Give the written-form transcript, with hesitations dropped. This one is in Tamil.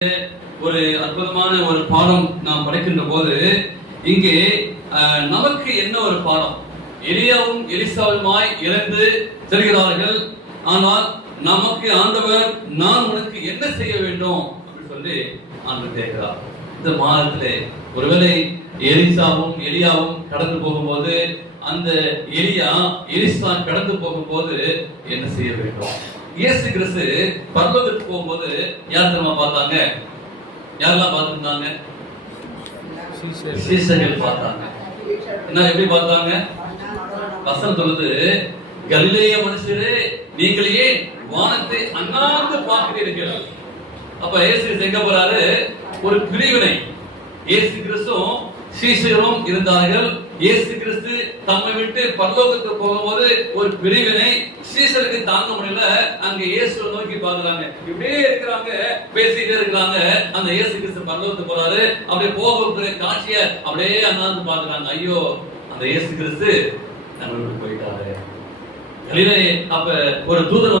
ஒரு அற்புதமான ஒரு பாடம் நாம் படிக்கின்ற போது இங்கே நமக்கு என்ன ஒரு பாடம்? எலியாவும் எலிசாவுமாய் இறந்து செல்கிறார்கள். ஆனால் நமக்கு ஆண்டவர் நான் உனக்கு என்ன செய்ய வேண்டும் அப்படின்னு சொல்லி ஆண்டவர் கேட்கிறார். இந்த மாதத்திலே ஒருவேளை எலிசாவும் எலியாவும் கடந்து போகும்போது, அந்த எலிசா கடந்து போகும்போது என்ன செய்ய வேண்டும்? இயேசு கிறிஸ்து பரலோகத்துக்கு போகும்போது யார் தெரியுமா பார்த்தாங்க? யாரெல்லாம் பார்த்திருந்தாங்க? சீஷர்கள் பார்த்தாங்க. என்ன, எப்படி பார்த்தாங்க? வசனம் சொல்லுது, கலிலேய மனுஷரே நீங்கள் ஏன் வானத்தை அண்ணாந்து பார்க்கிறீர்கள்? அப்ப இயேசு கிறிஸ்து எங்க போறாரு? ஒரு பிரிவினை. இயேசு கிறிஸ்துவும் சீஷரும் இருந்தார்கள். இயேசு கிறிஸ்து தம்மை விட்டு பரலோகத்துக்கு போகும்போது ஒரு பிரிவினை. சீஷருக்கு தாங்க முடியல. அங்க இயேசுவை நோக்கி பாக்குறாங்க, இப்படியே இருக்கிறாங்க, பேசிட்டே இருக்கிறாங்க. அந்த இயேசு கிறிஸ்து பரலோகத்துக்கு போறாரு. அப்படியே போகிற காட்சிய அப்படியே அண்ணாந்து பாக்குறாங்க. ஐயோ, அந்த இயேசு கிறிஸ்து நம்ம விட்டு போயிட்டாரு. அப்ப ஒரு தூதர்